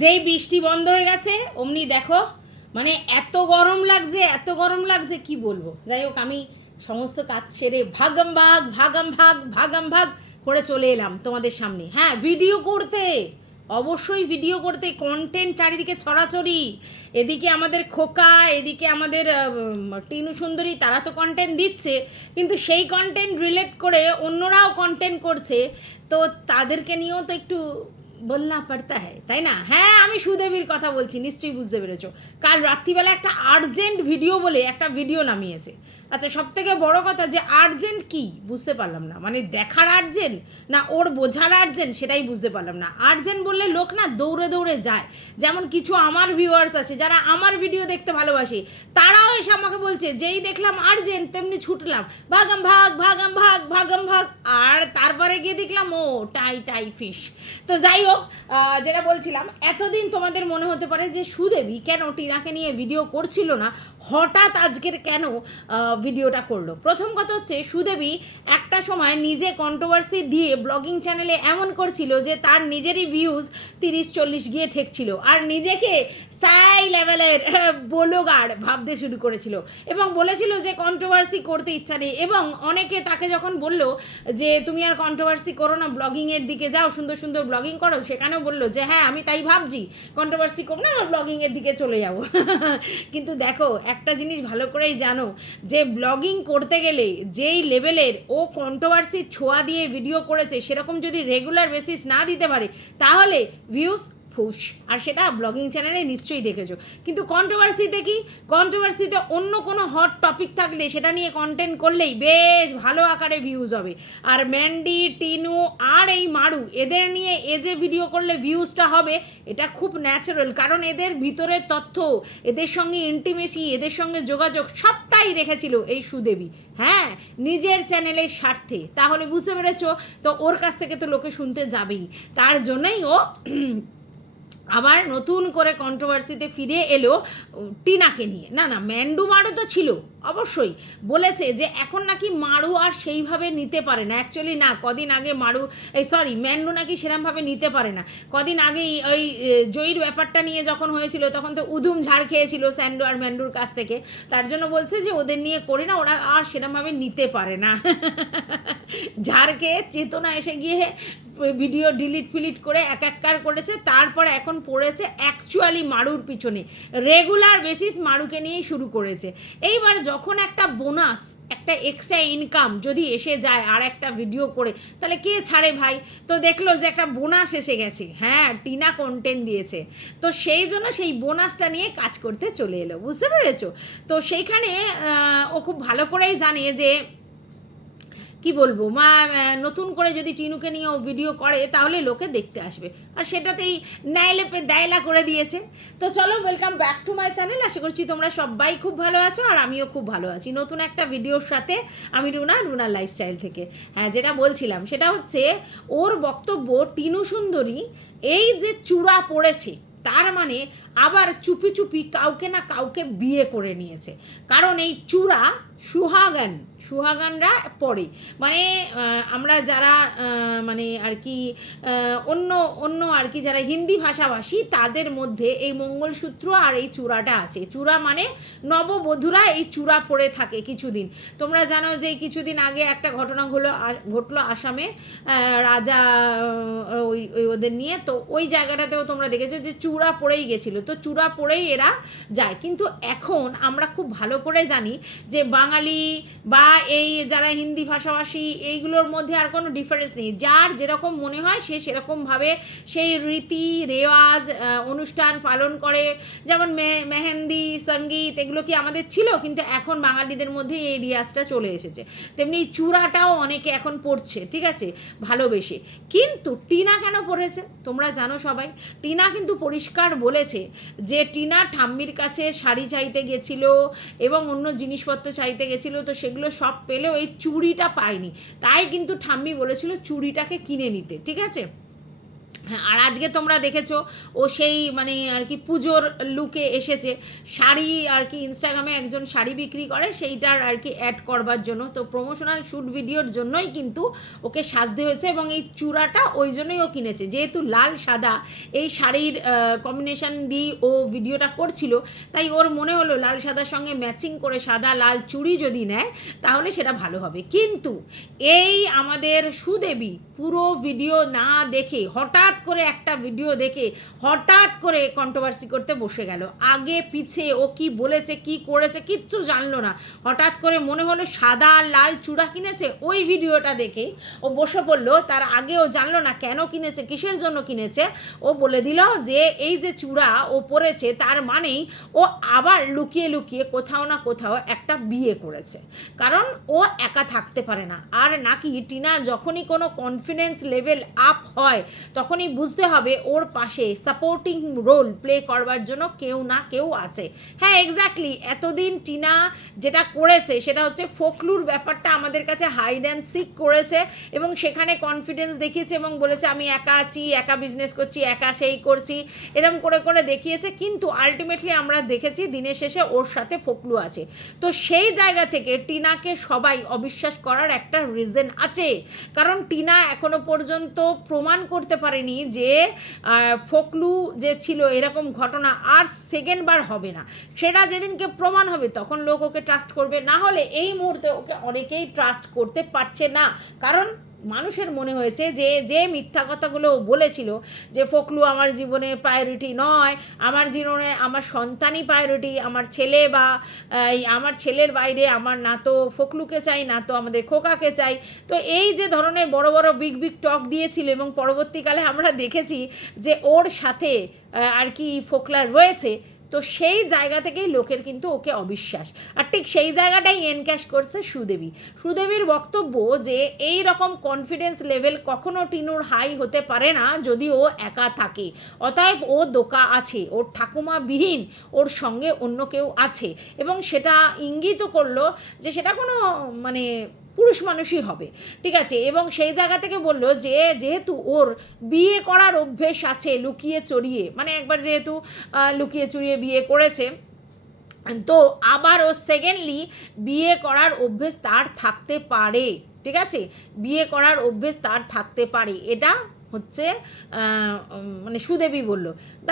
যেই বৃষ্টি বন্ধ হয়ে গেছে, অমনি দেখো মানে এত গরম লাগছে, এত গরম লাগছে, কি বলব? যাই হোক, আমি সমস্ত কাজ সেরে ভাগম ভাগ, ভাগাম ভাগ ভাগাম ভাগ করে চলে এলাম তোমাদের সামনে। হ্যাঁ ভিডিও করতে, অবশ্যই ভিডিও করতে কন্টেন্ট চারিদিকে ছড়াছড়ি। এদিকে আমাদের খোকা, এদিকে আমাদের টিনু সুন্দরী, তারা তো কন্টেন্ট দিচ্ছে, কিন্তু সেই কন্টেন্ট রিলেট করে অন্যরাও কন্টেন্ট করছে। তো তাদেরকে নিয়েও তো একটু বলনা পড়তা হ্যায়, তাই না? হ্যাঁ আমি সুদেবীর কথা বলছি, নিশ্চয়ই বুঝতে পেরেছ। কাল রাত্রিবেলা একটা আর্জেন্ট ভিডিও বলে একটা ভিডিও নামিয়েছে। আচ্ছা সব থেকে বড় কথা যে আর্জেন্ট কি? বুঝতে পারলাম না। মানে দেখার আর্জেন্ট না ওর বোঝার আর্জেন্ট সেটাই বুঝতে পারলাম না। আর্জেন্ট বললে লোক না দৌড়ে দৌড়ে যায়। যেমন কিছু আমার ভিউয়ার্স আছে, যারা আমার ভিডিও দেখতে ভালোবাসে, তারাও এসে আমাকে বলছে, যেই দেখলাম আর্জেন্ট তেমনি ছুটলাম। ভাগাম, ভাগ ভাগাম ভাগ ভাগাম, ভাগ। আর তারপরে গিয়ে দেখলাম, ও, টাই টাই ফিশ তো যাই হোক যেটা বলছিলাম, এতদিন তোমাদের মনে হতে পারে যে সুদেবী কেন টিনাকে নিয়ে ভিডিও করছিল না? হঠাৎ আজকের কেন ভিডিওটা করল। প্রথম কথা হচ্ছে, সুদেবী একটা সময় নিজে কন্ট্রোভার্সি দিয়ে ব্লগিং চ্যানেলে এমন করছিল যে তার নিজেরই ভিউজ তিরিশ, চল্লিশ গিয়ে ঠেকছিল। আর নিজেকে সাই লেভেলের বলোগার ভাবতে শুরু করেছিল। এবং বলেছিল যে কন্ট্রোভার্সি করতে ইচ্ছা নেই। এবং অনেকে তাকে যখন বলল যে, তুমি আর কন্ট্রোভার্সি করো না ব্লগিংয়ের দিকে যাও, সুন্দর সুন্দর ব্লগিং করো, সেখানেও বলল যে হ্যাঁ আমি তাই ভাবছি কন্ট্রোভার্সি করো না ব্লগিংয়ের দিকে চলে যাব। কিন্তু দেখো, একটা জিনিস ভালো করেই জানো যে ব্লগিং করতে গেলে যেই লেভেলের ও কন্ট্রোভার্সির ছোঁয়া দিয়ে ভিডিও করেছে, সেরকম যদি রেগুলার বেসিস না দিতে পারে, তাহলে ভিউজ ফুস। আর সেটা ব্লগিং চ্যানেলে নিশ্চয়ই দেখেছ। কিন্তু কন্ট্রোভার্সিতে কি? কন্ট্রোভার্সিতে অন্য কোনো হট টপিক থাকলে সেটা নিয়ে কন্টেন্ট করলেই বেশ ভালো আকারে ভিউজ হবে। আর ম্যান্ডি, টিনু আর এই মারু, এদের নিয়ে এ যে ভিডিও করলে ভিউজটা হবে, এটা খুব ন্যাচারাল কারণ এদের ভিতরের তথ্য, এদের সঙ্গে ইন্টিমেসি এদের সঙ্গে যোগাযোগ সবটাই রেখেছিল এই সুদেবী। হ্যাঁ নিজের চ্যানেলের স্বার্থে। তাহলে বুঝতে পেরেছ? তো ওর কাছ থেকে তো লোকে শুনতে যাবেই। তার জন্যই ও আবার নতুন করে কন্ট্রোভার্সিতে ফিরে এলো, টিনাকে নিয়ে। না না, ম্যান্ডু মারু তো ছিল, অবশ্যই। বলেছে যে এখন নাকি মারু আর সেইভাবে নিতে পারে না। অ্যাকচুয়ালি না, কদিন আগে মারু, এই সরি ম্যান্ডু নাকি সেরমভাবে নিতে পারে না। কদিন আগেই ওই জয়ীর ব্যাপারটা নিয়ে যখন হয়েছিল, তখন তো উধুম ঝাড় খেয়েছিল স্যান্ডু আর ম্যান্ডুর কাছ থেকে। তার জন্য বলছে যে ওদের নিয়ে করি না, ওরা আর সেরমভাবে নিতে পারে না। ঝাড় খেয়ে চেতনা এসে গিয়ে ভিডিও ডিলিট ফিলিট করে এক এককার করেছে, তারপর এখন পড়েছে অ্যাকচুয়ালি মারুর পিছনে। রেগুলার বেসিস মারুকে নিয়েই শুরু করেছে। এইবার যখন একটা বোনাস একটা এক্সট্রা ইনকাম যদি এসে যায় আর একটা ভিডিও করে, তাহলে কে ছাড়ে ভাই? তো দেখল যে একটা বোনাস এসে গেছে। হ্যাঁ টিনা কন্টেন্ট দিয়েছে। তো সেই জন্য সেই বোনাসটা নিয়ে কাজ করতে চলে এলো। বুঝতে পেরেছ? তো সেইখানে ও খুব ভালো করেই জানে যে কি বলব? মা নতুন করে যদি টিনুকে নিয়ে ও ভিডিও করে, তাহলে লোকে দেখতে আসবে। আর সেটাতেই ন্যায়লেপে দায়লা করে দিয়েছে। তো চলো welcome back to my channel আশা করছি তোমরা সবাই খুব ভালো আছো, আর আমিও খুব ভালো আছি। নতুন একটা ভিডিওর সাথে আমি রুনা, রুনার লাইফস্টাইল থেকে। হ্যাঁ যেটা বলছিলাম, সেটা হচ্ছে ওর বক্তব্য টিনু সুন্দরী, এই যে চূড়া পড়েছে, তার মানে আবার চুপি চুপি কাউকে না কাউকে বিয়ে করে নিয়েছে। কারণ এই চূড়া সুহাগান, সুহাগানরা পড়ে মানে আমরা যারা মানে আর কি অন্য অন্য আর কি যারা হিন্দি ভাষাভাষী, তাদের মধ্যে এই মঙ্গলসূত্র আর এই চূড়াটা আছে। চূড়া মানে নববধূরা এই চূড়া পড়ে থাকে কিছুদিন। তোমরা জানো যে কিছুদিন আগে একটা ঘটনা হলো ঘটলো আসামে রাজা ওই ওই ওদের নিয়ে। তো ওই জায়গাটাতেও তোমরা দেখেছ যে চূড়া পড়েই গেছিল। তো চূড়া পড়েই এরা যায়। কিন্তু এখন আমরা খুব ভালো করে জানি যে বাঙালি বা এই যারা হিন্দি ভাষাভাষী, এইগুলোর মধ্যে আর কোনো ডিফারেন্স নেই। যার যেরকম মনে হয়, সে সেরকমভাবে সেই রীতি, রেওয়াজ অনুষ্ঠান পালন করে। যেমন মেহেন্দি, সংগীত, এগুলো কি আমাদের ছিল? কিন্তু এখন বাঙালিদের মধ্যে এই রিয়াজটা চলে এসেছে। তেমনি চূড়াটাও অনেকে এখন পড়ছে, ঠিক আছে? ভালোবেসে। কিন্তু টিনা কেন পড়েছে? তোমরা জানো সবাই। টিনা কিন্তু পরিষ্কার বলেছে যে, টিনা ঠাম্মির কাছে শাড়ি চাইতে গেছিল এবং অন্য জিনিসপত্র চাইতে গেছিল, তো সেগুলো সব পেলেও এই চুড়িটা পায়নি তাই কিন্তু ঠাম্মি বলেছিল চুড়িটাকে কিনে নিতে, ঠিক আছে? আর আজকে তোমরা দেখেছ, ও সেই মানে আর কি পুজোর লুকে এসেছে। শাড়ি আর কি ইনস্টাগ্রামে একজন শাড়ি বিক্রি করে, সেইটার আর কি অ্যাড করবার জন্য। তো প্রমোশনাল শ্যুট ভিডিওর জন্যই কিন্তু ওকে সাজতে হয়েছে এবং এই চূড়াটা ওই জন্যই ও কিনেছে। যেহেতু লাল, সাদা, এই শাড়ির কম্বিনেশন দিয়ে ও ভিডিওটা করছিল, তাই ওর মনে হলো লাল, সাদার সঙ্গে ম্যাচিং করে সাদা, লাল চুড়ি যদি নেয়, তাহলে সেটা ভালো হবে। কিন্তু এই আমাদের সুদেবী পুরো ভিডিও না দেখে হঠাৎ করে একটা ভিডিও দেখে হঠাৎ করে কন্ট্রোভার্সি করতে বসে গেল। আগে পিছে ও কি বলেছে, কি করেছে কিচ্ছু জানলো না। হঠাৎ করে মনে হলো সাদা লাল চূড়া কিনেছে, ওই ভিডিওটা দেখে ও বসে পড়ল, তার আগে ও জানলো না কেন কিনেছে, কিসের জন্য কিনেছে। ও বলে দিল যে, এই যে চূড়া ও পরেছে, তার মানেই ও আবার লুকিয়ে লুকিয়ে কোথাও না কোথাও একটা বিয়ে করেছে। কারণ ও একা থাকতে পারে না। আর নাকি টিনা যখনই কোনো কনফিডেন্স লেভেল আপ হয় তখনই বুঝতে হবে ওর পাশে সাপোর্টিং রোল প্লে করবার জন্য কেউ না কেউ আছে। হ্যাঁ এক্স্যাক্টলি এতদিন টিনা যেটা করেছে সেটা হচ্ছে ফোকলুর ব্যাপারটা আমাদের কাছে হাইড অ্যান্ড সিক করেছে এবং সেখানে কনফিডেন্স দেখিয়েছে এবং বলেছে, আমি একা আছি, একা বিজনেস করছি, একা সেই করছি। এরকম করে করে দেখিয়েছে, কিন্তু আলটিমেটলি আমরা দেখেছি দিনের শেষে ওর সাথে ফোকলু আছে। তো সেই জায়গা থেকে টিনাকে সবাই অবিশ্বাস করার একটা রিজন আছে। কারণ টিনা এখনও পর্যন্ত প্রমাণ করতে পারেনি যে ফকলু ফোকলু যে ছিল এরকম ঘটনা আর সেকেন্ড বার হবে না। সেটা যেদিনকে প্রমাণ হবে তখন লোক ওকে ট্রাস্ট করবে। না হলে এই মুহূর্তে ওকে অনেকেই ট্রাস্ট করতে পারছে না। কারণ মানুষের মনে হয়েছে যে যে মিথ্যা কথাগুলো বলেছিল যে, ফোকলু আমার জীবনে প্রায়োরিটি নয়, আমার জীবনে আমার সন্তানই প্রায়োরিটি আমার ছেলে বা আমার ছেলের বাইরে আমার না তো ফকলুকে চাই, না তো আমাদের খোকাকে চাই। তো এই যে ধরনের বড় বড় বিগ বিগ টক দিয়েছিল এবং পরবর্তীকালে আমরা দেখেছি যে, ওর সাথে আর কি ফোকলার রয়েছে তো সেই জায়গা থেকেই লোকের কিন্তু ওকে অবিশ্বাস। আর ঠিক সেই জায়গাটাই এনক্যাশ করছে সুদেবী। সুদেবীর বক্তব্য যে এই রকম কনফিডেন্স লেভেল কখনো টিনুর হাই হতে পারে না যদি ও একা থাকে। অতএব ও দোকা আছে, ওর ঠাকুমা বিহীন, ওর সঙ্গে অন্য কেউ আছে। এবং সেটা ইঙ্গিত করল যে সেটা কোনো মানে পুরুষ মানুষই হবে। ঠিক আছে? এবং সেই জায়গা থেকে বলল যে, যেহেতু ওর বিয়ে করার অভ্যেস আছে লুকিয়ে চড়িয়ে মানে একবার যেহেতু লুকিয়ে চুরিয়ে বিয়ে করেছে, তো আবার ও সেকেন্ডলি বিয়ে করার অভ্যেস তার থাকতে পারে। ঠিক আছে? বিয়ে করার অভ্যেস তার থাকতে পারে। এটা হচ্ছে মানে সুদেবী বলল।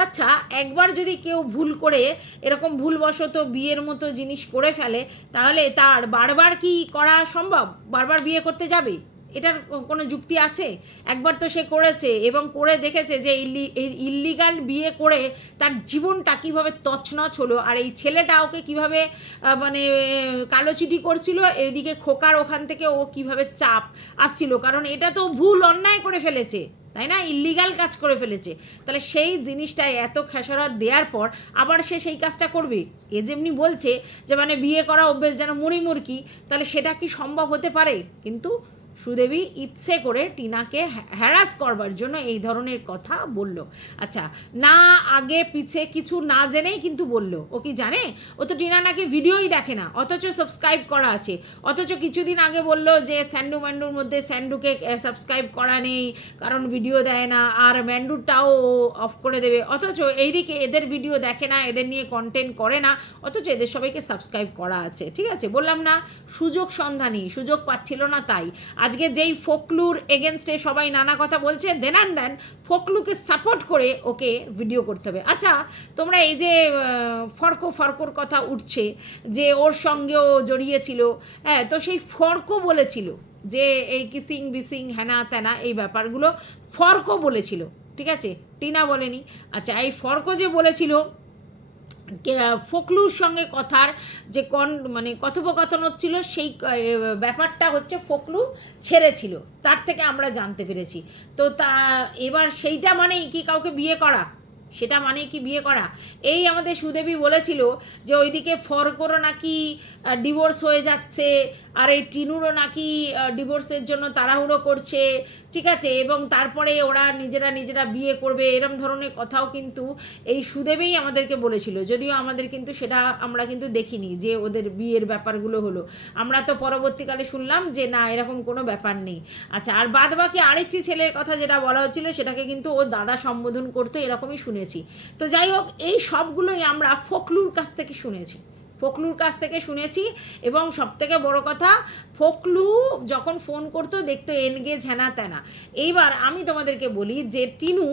আচ্ছা একবার যদি কেউ ভুল করে, এরকম ভুলবশত বিয়ের মতো জিনিস করে ফেলে, তাহলে তার বারবার কি করা সম্ভব? বারবার বিয়ে করতে যাবে? এটার কোনো যুক্তি আছে? একবার তো সে করেছে এবং করে দেখেছে যে ইল্লিগাল বিয়ে করে তার জীবনটা কীভাবে তছনছ হলো, আর এই ছেলেটা ওকে কীভাবে মানে কালোচিটি করছিল, এদিকে খোকার ওখান থেকে ও কীভাবে চাপ আসছিল, কারণ এটা তো ভুল অন্যায় করে ফেলেছে। তাই না? ইলিগাল কাজ করে ফেলেছে। তাহলে সেই জিনিসটায় এত খেসারত দেওয়ার পর আবার সে সেই কাজটা করবে? এ যেমনি বলছে যে মানে বিয়ে করা অভ্যেস যেন মুড়ি মুরকি তাহলে সেটা কি সম্ভব হতে পারে? কিন্তু সুদেবী ইচ্ছে করে টিনাকে হ্যারাস করবার জন্য এই ধরনের কথা বলল। আচ্ছা না আগে পিছে কিছু না জেনেই কিন্তু বলল। ও কি জানে? ও তো টিনা নাকি ভিডিওই দেখে না, অথচ সাবস্ক্রাইব করা আছে। অথচ কিছুদিন আগে বলল যে, স্যান্ডু ম্যান্ডুর মধ্যে স্যান্ডুকে সাবস্ক্রাইব করা নেই, কারণ ভিডিও দেয় না, আর ম্যান্ডুরটাও অফ করে দেবে। অথচ এইদিকে এদের ভিডিও দেখে না, এদের নিয়ে কন্টেন্ট করে না, অথচ এদের সবাইকে সাবস্ক্রাইব করা আছে। ঠিক আছে, বললাম না, সুযোগ সন্ধানী, সুযোগ পাচ্ছিল না তাই। আজকে যেই ফোকলুর এগেনস্টে সবাই নানা কথা বলছে দেন দেনান দেন ফোকলুকে সাপোর্ট করে ওকে ভিডিও করতে হবে। আচ্ছা তোমরা এই যে ফর্ক ফর্কর কথা উঠছে, যে ওর সঙ্গেও জড়িয়েছিল হ্যাঁ তো সেই ফর্ক বলেছিল যে এই কিসিং বিসিং হ্যানা ত্যানা এই ব্যাপারগুলো ফর্ক বলেছিল, ঠিক আছে? টিনা বলেনি। আচ্ছা এই ফর্ক যে বলেছিল ফকলুর সঙ্গে কথার যে কন মানে কথোপকথন হচ্ছিল, সেই ব্যাপারটা হচ্ছে ফকলু ছেড়েছিল। তার থেকে আমরা জানতে পেরেছি। তো তা, এবার সেইটা মানে কি কাউকে বিয়ে করা? সেটা মানে কি বিয়ে করা? এই আমাদের সুদেবী বলেছিল যে ওইদিকে ফরকরও নাকি ডিভোর্স হয়ে যাচ্ছে, আর এই টিনুরও নাকি ডিভোর্সের জন্য তাড়াহুড়ো করছে, ঠিক আছে? এবং তারপরে ওরা নিজেরা নিজেরা বিয়ে করবে, এরম ধরনের কথাও কিন্তু এই সুদেবেই আমাদেরকে বলেছিল। যদিও আমাদের কিন্তু সেটা আমরা কিন্তু দেখিনি যে ওদের বিয়ের ব্যাপারগুলো হলো। আমরা তো পরবর্তীকালে শুনলাম যে না, এরকম কোনো ব্যাপার নেই। আচ্ছা আর বাদ বাকি আরেকটি ছেলের কথা যেটা বলা হচ্ছিল, সেটাকে কিন্তু ও দাদা সম্বোধন করতো, এরকমই শুনেছি। তো যাই হোক, এই সবগুলোই আমরা ফকলুর কাছ থেকে শুনেছি। ফকলুর কাছ থেকে শুনেছি এবং সবথেকে বড় কথা ফকলু যখন ফোন করতো দেখতো এনগেজ হ্যানা ত্যানা এইবার আমি তোমাদেরকে বলি যে টিনু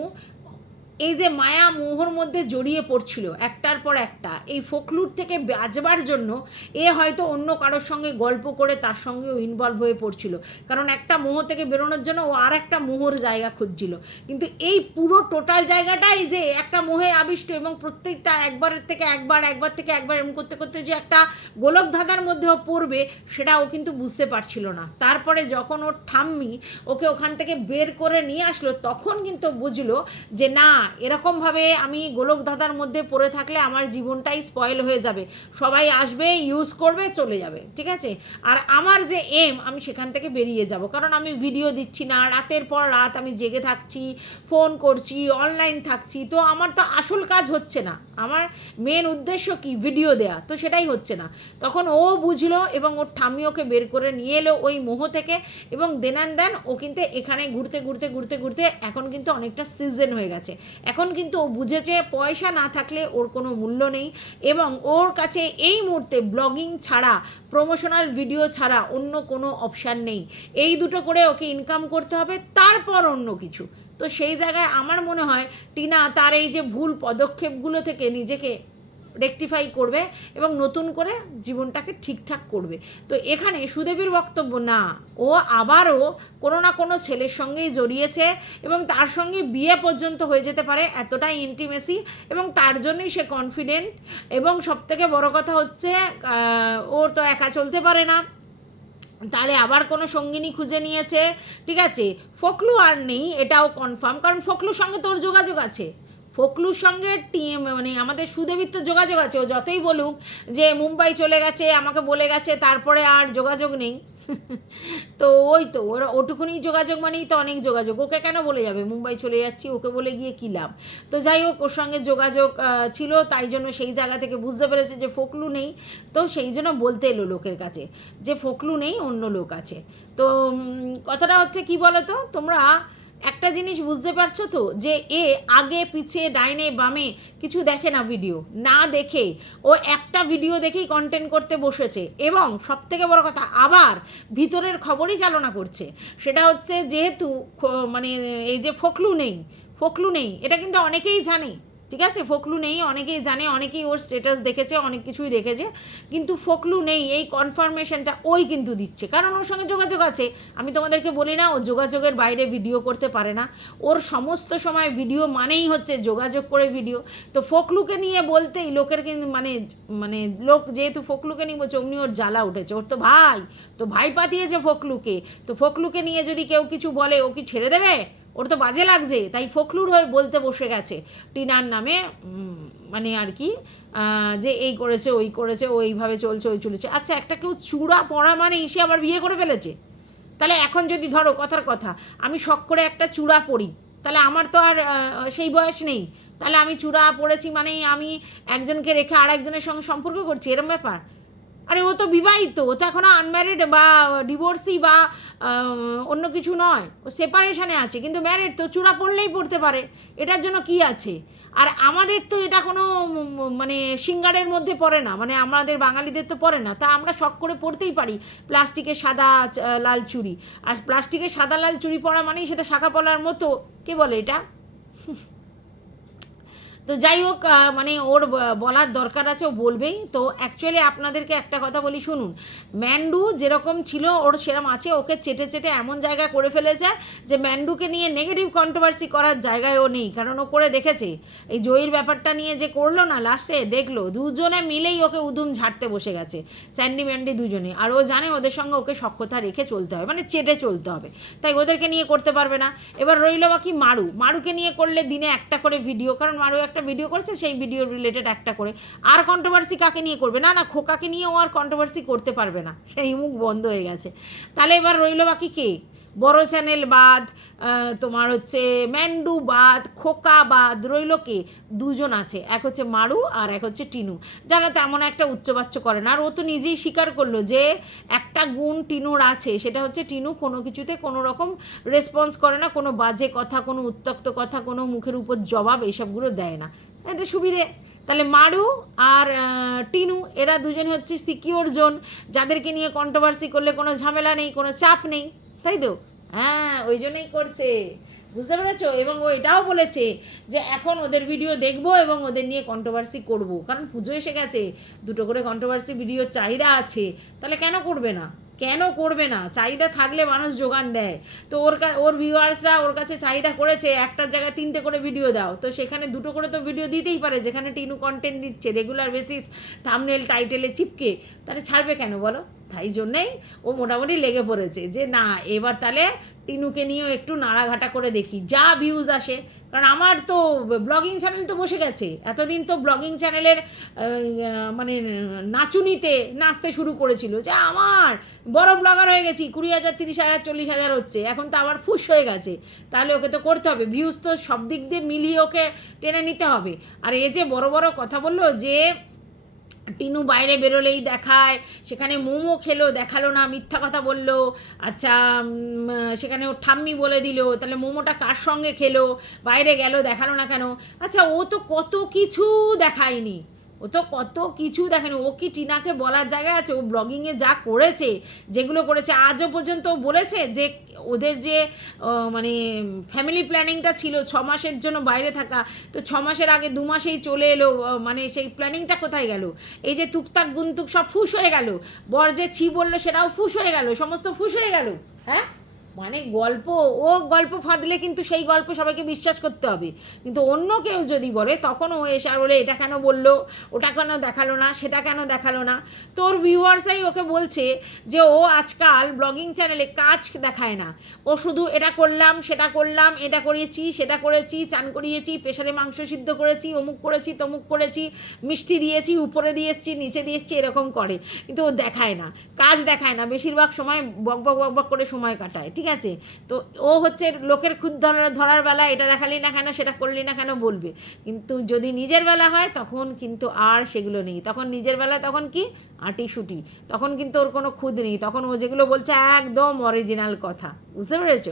এই যে মায়া মোহর মধ্যে জড়িয়ে পড়ছিল, একটার পর একটা, এই ফকলুর থেকে বাঁচবার জন্য এ হয়তো অন্য কারোর সঙ্গে গল্প করে তার সঙ্গেও ইনভলভ হয়ে পড়ছিল। কারণ একটা মোহ থেকে বেরোনোর জন্য ও আর একটা মোহর জায়গা খুঁজছিল। কিন্তু এই পুরো টোটাল জায়গাটাই যে একটা মোহে আবিষ্ট এবং প্রত্যেকটা একবারের থেকে একবার একবার থেকে একবার এরম করতে করতে যে একটা গোলক ধাঁধার মধ্যেও পড়বে, সেটা ও কিন্তু বুঝতে পারছিল না। তারপরে যখন ওর ঠাম্মি ওকে ওখান থেকে বের করে নিয়ে আসলো, তখন কিন্তু বুঝলো যে না এরকমভাবে আমি গোলক ধাঁধার মধ্যে পড়ে থাকলে আমার জীবনটাই স্পয়েল হয়ে যাবে। সবাই আসবে ইউজ করবে, চলে যাবে, ঠিক আছে? আর আমার যে এম আমি সেখান থেকে বেরিয়ে যাব। কারণ আমি ভিডিও দিচ্ছি না, রাতের পর রাত আমি জেগে থাকছি ফোন করছি অনলাইন থাকছি, তো আমার তো আসল কাজ হচ্ছে না। আমার মেন উদ্দেশ্য কি? ভিডিও দেয়া, তো সেটাই হচ্ছে না। তখন ও বুঝলো এবং ওর ঠাম্মি ওকে বের করে নিয়ে এলো ওই মোহ থেকে এবং দেনান দেন ও কিন্তু এখানে ঘুরতে ঘুরতে ঘুরতে ঘুরতে এখন কিন্তু অনেকটা সিজন হয়ে গেছে। এখন কিন্তু ও বুঝেছে পয়সা না থাকলে ওর কোনো মূল্য নেই এবং ওর কাছে এই মুহূর্তে ব্লগিং ছাড়া প্রমোশনাল ভিডিও ছাড়া অন্য কোনো অপশান নেই। এই দুটো করে ওকে ইনকাম করতে হবে, তারপর অন্য কিছু। তো সেই জায়গায় আমার মনে হয় টিনা তার এই যে ভুল পদক্ষেপগুলো থেকে নিজেকে রেকটিফাই করবে এবং নতুন করে জীবনটাকে ঠিকঠাক করবে। তো এখানে সুদেবীর বক্তব্য, না, ও আবারও কোনো না কোনো ছেলের সঙ্গেই জড়িয়েছে এবং তার সঙ্গে বিয়ে পর্যন্ত হয়ে যেতে পারে এতটাই ইন্টিমেসি এবং তার জন্যই সে কনফিডেন্ট এবং সবথেকে বড় কথা হচ্ছে ওর তো একা চলতে পারে না। তাহলে আবার কোনো সঙ্গিনী খুঁজে নিয়েছে, ঠিক আছে? ফকলু আর নেই, এটাও কনফার্ম কারণ ফকলুর সঙ্গে তোর যোগাযোগ আছে। ফকলুর সঙ্গে টিম মানে আমাদের সুদেবীর তো যোগাযোগ আছে, ও যতই বলুক, যে মুম্বাই চলে গেছে, আমাকে বলে গেছে, তারপরে আর যোগাযোগ নেই। তো ওই তো, ওরা ওটুকুনি যোগাযোগ মানেই তো অনেক যোগাযোগ। ওকে কেন বলে যাবে? মুম্বাই চলে যাচ্ছি, ওকে বলে গিয়ে কী লাভ? তো যাই হোক, ওর সঙ্গে যোগাযোগ ছিল, তাই জন্য সেই জায়গা থেকে বুঝতে পেরেছে যে ফকলু নেই। তো সেই জন্য বলতে এলো লোকের কাছে যে ফকলু নেই, অন্য লোক আছে। তো কথাটা হচ্ছে কি বলো তো তোমরা একটা জিনিস বুঝতে পারছ তো? যে এ আগে পিছিয়ে ডাইনে, বামে কিছু দেখে না ভিডিও না দেখে। ও একটা ভিডিও দেখেই কন্টেন্ট করতে বসেছে। এবং সব থেকে বড় কথা, আবার ভিতরের খবরই চালনা করছে। সেটা হচ্ছে যেহেতু মানে এই যে ফকলু নেই ফকলু নেই, এটা কিন্তু অনেকেই জানে। ঠিক আছে? ফকলু নেই, অনেকেই জানে, অনেকেই ওর স্টেটাস দেখেছে, অনেক কিছুই দেখেছে। কিন্তু ফকলু নেই, এই কনফার্মেশনটা ওই কিন্তু দিচ্ছে। কারণ ওর সঙ্গে যোগাযোগ আছে। আমি তোমাদেরকে বলি না, ও যোগাযোগের বাইরে ভিডিও করতে পারে না। ওর সমস্ত সময় ভিডিও মানেই হচ্ছে যোগাযোগ করে ভিডিও তো ফকলুকে নিয়ে বলতেই লোকের কিন্তু মানে মানে লোক যেহেতু ফকলুকে নিয়ে বলছে অমনি ওর জ্বালা উঠেছে। ওর তো ভাই তো ভাই পাতিয়েছে ফকলুকে। তো ফকলুকে নিয়ে যদি কেউ কিছু বলে, ও কি ছেড়ে দেবে? ওর তো বাজে লাগছে, তাই ফখলুর হয়ে বলতে বসে গেছে। টিনার নামে মানে আর কি যে এই করেছে, ওই করেছে, ও এইভাবে চলছে, ওই চলেছে। আচ্ছা একটা কেউ চূড়া পড়া মানে সে আবার বিয়ে করে ফেলেছে? তাহলে এখন যদি ধরো কথার কথা, আমি শখ করে একটা চূড়া পড়ি, তাহলে আমার তো আর সেই বয়স নেই। তাহলে আমি চূড়া পড়েছি মানেই আমি একজনকে রেখে আর একজনের সঙ্গে সম্পর্ক করছি, এরম ব্যাপার? আরে ও তো বিবাহিত, ও তো এখনও আনম্যারিড বা ডিভোর্সি বা অন্য কিছু নয়। ও সেপারেশানে আছে, কিন্তু ম্যারিড তো চূড়া পড়লেই পড়তে পারে। এটার জন্য কি আছে? আর আমাদের তো এটা কোনো মানে সিঙ্গারের মধ্যে পড়ে না মানে আমাদের বাঙালিদের তো পড়ে না। তা আমরা শখ করে পড়তেই পারি, প্লাস্টিকের সাদা লাল চুড়ি। আর প্লাস্টিকের সাদা, লাল চুড়ি পরা মানেই সেটা শাখা পলার মতো, কে বলে এটা? তো যাই হোক মানে ওর বলার দরকার আছে, ও বলবেই। তো অ্যাকচুয়ালি আপনাদেরকে একটা কথা বলি, শুনুন। ম্যান্ডু যেরকম ছিল, ওর সেরম আছে, ওকে চেটে চেটে এমন জায়গা করে ফেলেছে যে ম্যান্ডুকে নিয়ে নেগেটিভ কন্ট্রোভার্সি করার জায়গায় ও নেই। কারণ ও করে দেখেছে, এই জয়ীর ব্যাপারটা নিয়ে যে করল না লাস্টে দেখল, দুজনে মিলেই ওকে উদুম ঝাড়তে বসে গেছে, স্যান্ডি ম্যান্ডি দুজনে। আর ও জানে ওদের সঙ্গে ওকে সক্ষতা রেখে চলতে হবে মানে চেটে চলতে হবে। তাই ওদেরকে নিয়ে করতে পারবে না। এবার রইল বাকি মারু। মারুকে নিয়ে করলে দিনে একটা করে ভিডিও কারণ মারু একটা ভিডিও করেছেন সেই ভিডিও রিলেটেড একটা করে। আর কন্ট্রোভার্সি কাকে নিয়ে করবে? না না, খোকাকে নিয়ে ও আর কন্ট্রোভার্সি করতে পারবে না। সেই মুখ বন্ধ হয়ে গেছে। তাহলে এবার রইল বাকি কে? বড় চ্যানেল বাদ তোমার হচ্ছে ম্যান্ডু বাদ, খোকা বাদ, রইল কে? দুজন আছে, এক হচ্ছে মারু আর এক হচ্ছে টিনু। যারা তেমন একটা উচ্চবাচ্য করে না, আর ও তো নিজেই স্বীকার করল যে একটা গুণ টিনুর আছে, সেটা হচ্ছে টিনু কোনো কিছুতে কোনো রকম রেসপন্স করে না, কোনো বাজে কথা, কোনো উত্তক্ত কথা, কোনো মুখের উপর জবাব এইসবগুলো দেয় না। এটা সুবিধে? তাহলে মারু আর টিনু, এরা দুজন হচ্ছে সিকিওর জোন যাদেরকে নিয়ে কন্ট্রোভার্সি করলে কোনো ঝামেলা নেই, কোনো চাপ নেই, তাই তো? হ্যাঁ ওই জন্যই করছে। বুঝতে পেরেছ? এবং ও এটাও বলেছে যে এখন ওদের ভিডিও দেখব এবং ওদের নিয়ে কন্ট্রোভার্সি করব। কারণ পুজো এসে গেছে, দুটো করে কন্ট্রোভার্সি ভিডিওর চাহিদা আছে। তাহলে কেন করবে না? কেন করবে না? চাহিদা থাকলে মানুষ যোগান দেয়। তো ওর ওর ভিউয়ার্সরা ওর কাছে চাহিদা করেছে, একটার জায়গায় তিনটে করে ভিডিও দাও। তো সেখানে দুটো করে তো ভিডিও দিতেই পারে, যেখানে টিনু কন্টেন্ট দিচ্ছে রেগুলার বেসিস থামনেল টাইটেলে চিপকে তাহলে ছাড়বে কেন বলো? তাই জন্যেই ও মোটামুটি লেগে পড়েছে। যে না, এবার তাহলে টিনুকে নিয়েও একটু নাড়াঘাটা করে দেখি, যা ভিউজ আসে। কারণ আমার তো ব্লগিং চ্যানেল তো বসে গেছে। এতদিন তো ব্লগিং চ্যানেলের মানে নাচুনিতে নাচতে শুরু করেছিল যে আমার বড় ব্লগার হয়ে গেছি, কুড়ি হাজার, তিরিশ হাজার, চল্লিশ হাজার হচ্ছে। এখন তো আবার ফুস হয়ে গেছে। তাহলে ওকে তো করতে হবে। ভিউজ তো সব দিক দিয়ে মিলিয়ে ওকে টেনে নিতে হবে। আর এ যে বড় বড় কথা বলল যে টিনু বাইরে বেরোলেই দেখায়, সেখানে মোমো খেলো, দেখাল না, মিথ্যা কথা বলল। আচ্ছা সেখানে ও ঠাম্মি বলে দিল, তাহলে মোমোটা কার সঙ্গে খেলো? বাইরে গেল, দেখাল না কেন? আচ্ছা ও তো কত কিছু দেখায়নি। ও তো কত কিছু দেখেনি। ও কি টিনাকে বলার জায়গা আছে? ও ব্লগিংয়ে যা করেছে, যেগুলো করেছে, আজও পর্যন্ত বলেছে যে ওদের যে মানে ফ্যামিলি প্ল্যানিংটা ছিল, ছ মাসের জন্য বাইরে থাকা, তো ছ মাসের আগে দু মাসেই চলে এলো মানে সেই প্ল্যানিংটা কোথায় গেল? এই যে তুকতাক গুন্তুক সব ফুস হয়ে গেল। বর যে ছি বলল, সেটাও ফুস হয়ে গেল, সমস্ত ফুস হয়ে গেল হ্যাঁ? মানে গল্প, ও গল্প ফাঁদলে কিন্তু সেই গল্প সবাইকে বিশ্বাস করতে হবে। কিন্তু অন্য কেউ যদি বলে, তখন ও এসে আর বলে, এটা কেন বলল? ওটা কেন দেখাল না? সেটা কেন দেখাল না? তোর ভিউয়ার্সাই ওকে বলছে যে, ও আজকাল ব্লগিং চ্যানেলে কাজ দেখায় না। ও শুধু এটা করলাম, সেটা করলাম, এটা করিয়েছি সেটা করেছি, চান করিয়েছি প্রেশারে মাংস সিদ্ধ করেছি, অমুক করেছি, তমুক করেছি, মিষ্টি দিয়েছি, উপরে দিয়ে এসছি, নিচে দিয়ে এসছি, এরকম করে। কিন্তু ও দেখায় না। কাজ দেখায় না। বেশিরভাগ সময় বক বক বক বক করে সময় কাটায়। ঠিক আছে? তো ও হচ্ছে লোকের খুদ ধরার বেলা এটা দেখালি না কেন, সেটা করলি না কেন বলবে। কিন্তু যদি নিজের বেলা হয়, তখন কিন্তু আর সেগুলো নেই। তখন নিজের বেলা তখন কি? আটি শুটি তখন কিন্তু ওর কোনো খুদ নেই। তখন ও যেগুলো বলছে একদম অরিজিনাল কথা। বুঝতে পেরেছ?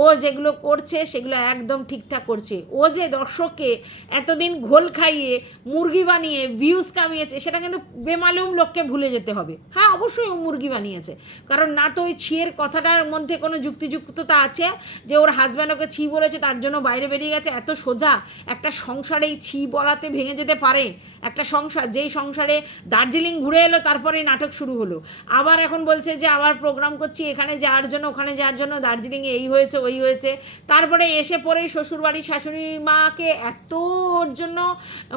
ও যেগুলো করছে, সেগুলো একদম ঠিকঠাক করছে। ও যে দর্শককে এতদিন ঘোল খাইয়ে, মুরগি বানিয়ে ভিউজ কামিয়েছে, সেটা কিন্তু বেমালুম লোককে ভুলে যেতে হবে। হ্যাঁ অবশ্যই ও মুরগি বানিয়েছে। কারণ না তো ওই ছিয়ের কথাটার মধ্যে কোনো যুক্তিযুক্ততা আছে যে ওর হাজব্যান্ড ওকে ছি বলেছে, তার জন্য বাইরে বেরিয়ে গেছে? এত সোজা একটা সংসারে এই ছি বলাতে ভেঙে যেতে পারে। একটা সংসার, যেই সংসারে দার্জিলিং ঘুরে এলো তারপরে নাটক শুরু হলো। আবার এখন বলছে যে, আবার প্রোগ্রাম করছি, এখানে যাওয়ার জন্য, ওখানে যাওয়ার জন্য, দার্জিলিংয়ে এই হয়েছে, ওই হয়েছে। তারপরে এসে পরেই শ্বশুরবাড়ির শাশুড়ি মাকে এত ওর জন্য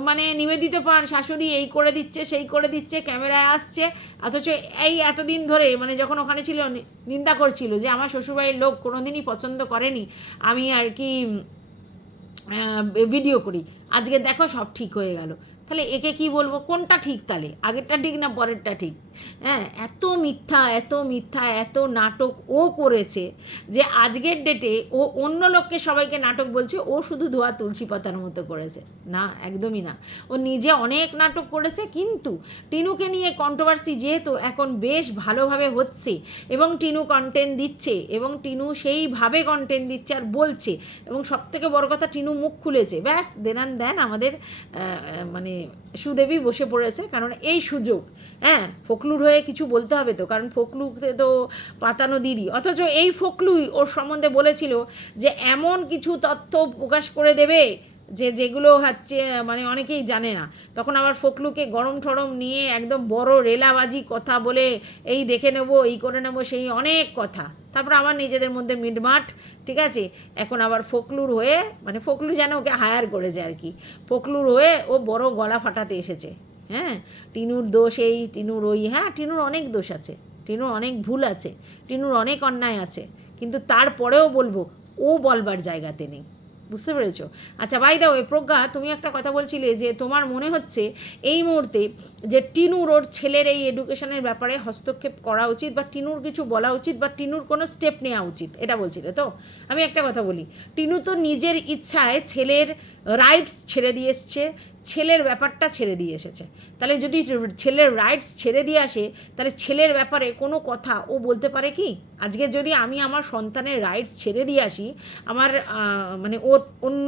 মানে নিবেদিত পান, শাশুড়ি, এই করে দিচ্ছে, সেই করে দিচ্ছে, ক্যামেরায় আসছে। অথচ এই এতদিন ধরে মানে যখন ওখানে ছিল নিন্দা করছিল যে, আমার শ্বশুরবাড়ির লোক কোনোদিনই পছন্দ করেনি, আমি আর কি ভিডিও করি। আজকে দেখো সব ঠিক হয়ে গেল। তাহলে একে কি বলব? কোনটা ঠিক তাহলে? আগেরটা ঠিক না পরেরটা ঠিক? হ্যাঁ এত মিথ্যা এত মিথ্যা, এত নাটক ও করেছে যে আজকের ডেটে ও অন্য লোককে সবাইকে নাটক বলছে, ও শুধু ধোয়া তুলসী পাতার মতো করেছে। না, একদমই না। ও নিজে অনেক নাটক করেছে, কিন্তু টিনুকে নিয়ে কন্ট্রোভার্সি যেহেতু এখন বেশ ভালোভাবে হচ্ছে এবং টিনু কন্টেন্ট দিচ্ছে এবং টিনু সেইভাবে কন্টেন্ট দিচ্ছে আর বলছে এবং সবথেকে বড় কথা, টিনু মুখ খুলেছে। ব্যাস দেনান দেন আমাদের মানে সুদেবী বসে পড়েছে, কারণ এই সুযোগ হ্যাঁ ফকলুর হয়ে কিছু বলতে হবে তো, কারণ ফকলুকে তো পাতানো দিদি অথচ এই ফকলুই ওর সম্বন্ধে বলেছিল যে, এমন কিছু তথ্য প্রকাশ করে দেবে যে যেগুলো হচ্ছে মানে অনেকেই জানে না। তখন আবার ফকলুকে গরম ঠরম নিয়ে একদম বড় রেলাবাজি কথা বলে, এই দেখে নেব, এই করে নেব, সেই অনেক কথা। তারপর আবার নিজেদের মধ্যে মিটমাট, ঠিক আছে? এখন আবার ফকলুর হয়ে মানে ফকলু যেন ওকে হায়ার করেছে আর কি। ফকলুর হয়ে ও বড় গলা ফাটাতে এসেছে। হ্যাঁ? টিনুর দোষ এই, টিনুর ওই হ্যাঁ টিনুর অনেক দোষ আছে। টিনুর অনেক ভুল আছে। টিনুর অনেক অন্যায় আছে। কিন্তু তারপরেও বলব, ও বলবার জায়গাতে নেই। বুঝতে পেরেছ? আচ্ছা বাই দাও এ প্রজ্ঞা, তুমি একটা কথা বলছিলে যে তোমার মনে হচ্ছে এই মুহূর্তে যে টিনুর ওর ছেলের এই এডুকেশনের ব্যাপারে হস্তক্ষেপ করা উচিত বা টিনুর কিছু বলা উচিত বা টিনুর কোনো স্টেপ নেওয়া উচিত, এটা বলছিলে তো? আমি একটা কথা বলি, টিনু তো নিজের ইচ্ছায় ছেলের রাইটস ছেড়ে দিয়ে এসছে ছেলের ব্যাপারটা ছেড়ে দিয়ে এসেছে। তাহলে যদি ছেলের রাইটস ছেড়ে দিয়ে আসে, তাহলে ছেলের ব্যাপারে কোনো কথা ও বলতে পারে কি? আজকে যদি আমি আমার সন্তানের রাইটস ছেড়ে দিয়ে আসি, আমার মানে ওর অন্য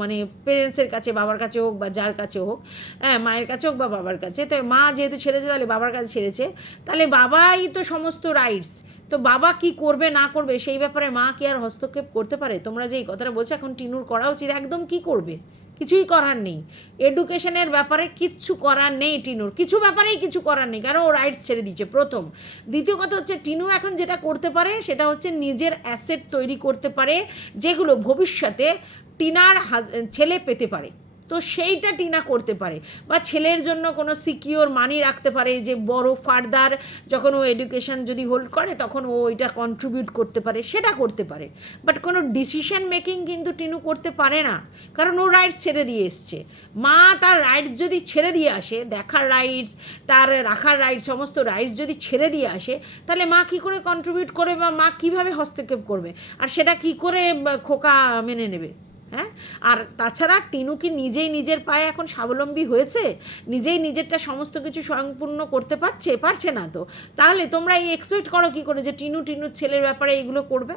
মানে পেরেন্টসের কাছে, বাবার কাছে হোক বা যার কাছে হোক হ্যাঁ মায়ের কাছে হোক বা বাবার কাছে, তো মা যেহেতু ছেড়েছে তাহলে বাবার কাছে ছেড়েছে, তাহলে বাবাই তো সমস্ত রাইটস তো বাবা কি করবে না করবে, সেই ব্যাপারে মা কি আর হস্তক্ষেপ করতে পারে? তোমরা যে এই কথাটা বলছো, এখন টিনুর করা উচিত, একদম কি করবে? কিছুই করার নেই। এডুকেশনের ব্যাপারে কিচ্ছু করার নেই টিনুর। কিছু ব্যাপারেই কিছু করার নেই, কারণ ও রাইটস ছেড়ে দিচ্ছে প্রথম। দ্বিতীয় কথা হচ্ছে, টিনু এখন যেটা করতে পারে সেটা হচ্ছে নিজের অ্যাসেট তৈরি করতে পারে, যেগুলো ভবিষ্যতে টিনার ছেলে পেতে পারে। তো সেইটা টিনা করতে পারে বা ছেলের জন্য কোনো সিকিওর মানি রাখতে পারে যে বড় ফার্দার যখন ও এডুকেশন যদি হোল্ড করে তখন ও এটা কন্ট্রিবিউট করতে পারে, সেটা করতে পারে। বাট কোনো ডিসিশন মেকিং কিন্তু টিনু করতে পারে না। কারণ ও রাইটস ছেড়ে দিয়ে এসছে। মা তার রাইটস যদি ছেড়ে দিয়ে আসে, দেখার রাইটস তার রাখার রাইটস সমস্ত রাইটস যদি ছেড়ে দিয়ে আসে, তাহলে মা কী করে কন্ট্রিবিউট করবে বা মা কীভাবে হস্তক্ষেপ করবে? আর সেটা কী করে খোকা মেনে নেবে? হ্যাঁ? আর তাছাড়া টিনু কি নিজেই নিজের পায়ে এখন স্বাবলম্বী হয়েছে? নিজেই নিজেরটা সমস্ত কিছু স্বয়ংপূর্ণ করতে পারছে? পারছে না তো। তাহলে তোমরা এই এক্সপেক্ট করো কী করে যে টিনু টিনুর ছেলের ব্যাপারে এইগুলো করবে?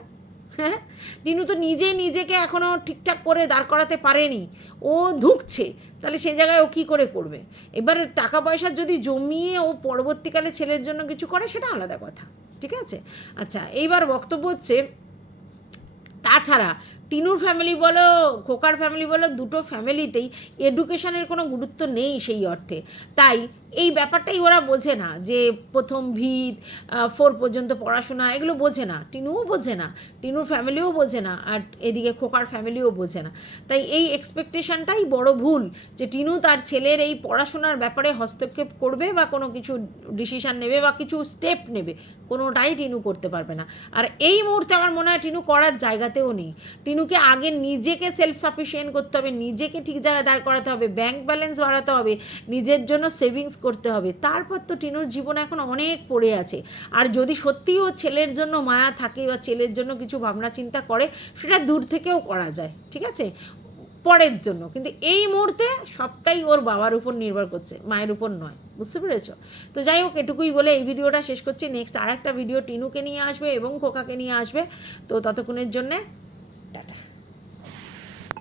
হ্যাঁ? টিনু তো নিজে নিজেকে এখনও ঠিকঠাক করে দাঁড় করাতে পারেনি। ও ধুঁকছে। তাহলে সেই জায়গায় ও কী করে করবে? এবার টাকা পয়সা যদি জমিয়ে ও পরবর্তীকালে ছেলের জন্য কিছু করে, সেটা আলাদা কথা। ঠিক আছে? আচ্ছা এইবার বক্তব্য হচ্ছে, তাছাড়া টিনুর ফ্যামিলি বলো, খোকার ফ্যামিলি বলো, দুটো ফ্যামিলিতেই এডুকেশনের কোনো গুরুত্ব নেই সেই অর্থে। তাই এই ব্যাপারটাই ওরা বোঝে না যে প্রথম ভিত ফোর পর্যন্ত পড়াশোনা, এগুলো বোঝে না। টিনুও বোঝে না, টিনুর ফ্যামিলিও বোঝে না, আর এদিকে খোকার ফ্যামিলিও বোঝে না। তাই এই এক্সপেকটেশনটাই বড় ভুল যে টিনু তার ছেলের এই পড়াশোনার ব্যাপারে হস্তক্ষেপ করবে বা কোনো কিছু ডিসিশান নেবে বা কিছু স্টেপ নেবে। কোনোটাই টিনু করতে পারবে না। আর এই মুহূর্তে আমার মনে হয় টিনু করার জায়গাতেও নেই। টিনুকে আগে নিজেকে সেলফ সাফিসিয়েন্ট করতে হবে, নিজেকে ঠিক জায়গায় দাঁড় করাতে হবে ব্যাংক ব্যালেন্স বাড়াতে হবে, নিজের জন্য সেভিংস করতে হবে। তারপর তো টিনুর জীবন এখন অনেক পড়ে আছে। আর যদি সত্যিই ও ছেলের জন্য মায়া থাকে বা ছেলের জন্য কিছু ভাবনা চিন্তা করে, সেটা দূর থেকেও করা যায়, ঠিক আছে? পরের জন্য। কিন্তু এই মুহূর্তে সবটাই ওর বাবার উপর নির্ভর করছে, মায়ের উপর নয়, বুঝতে পেরেছ? তো যাই হোক, এটুকুই বলে এই ভিডিওটা শেষ করছি। নেক্সট আর একটা ভিডিও টিনুকে নিয়ে আসবে এবং খোকাকে নিয়ে আসবে। তো ততক্ষণের জন্যে Tata.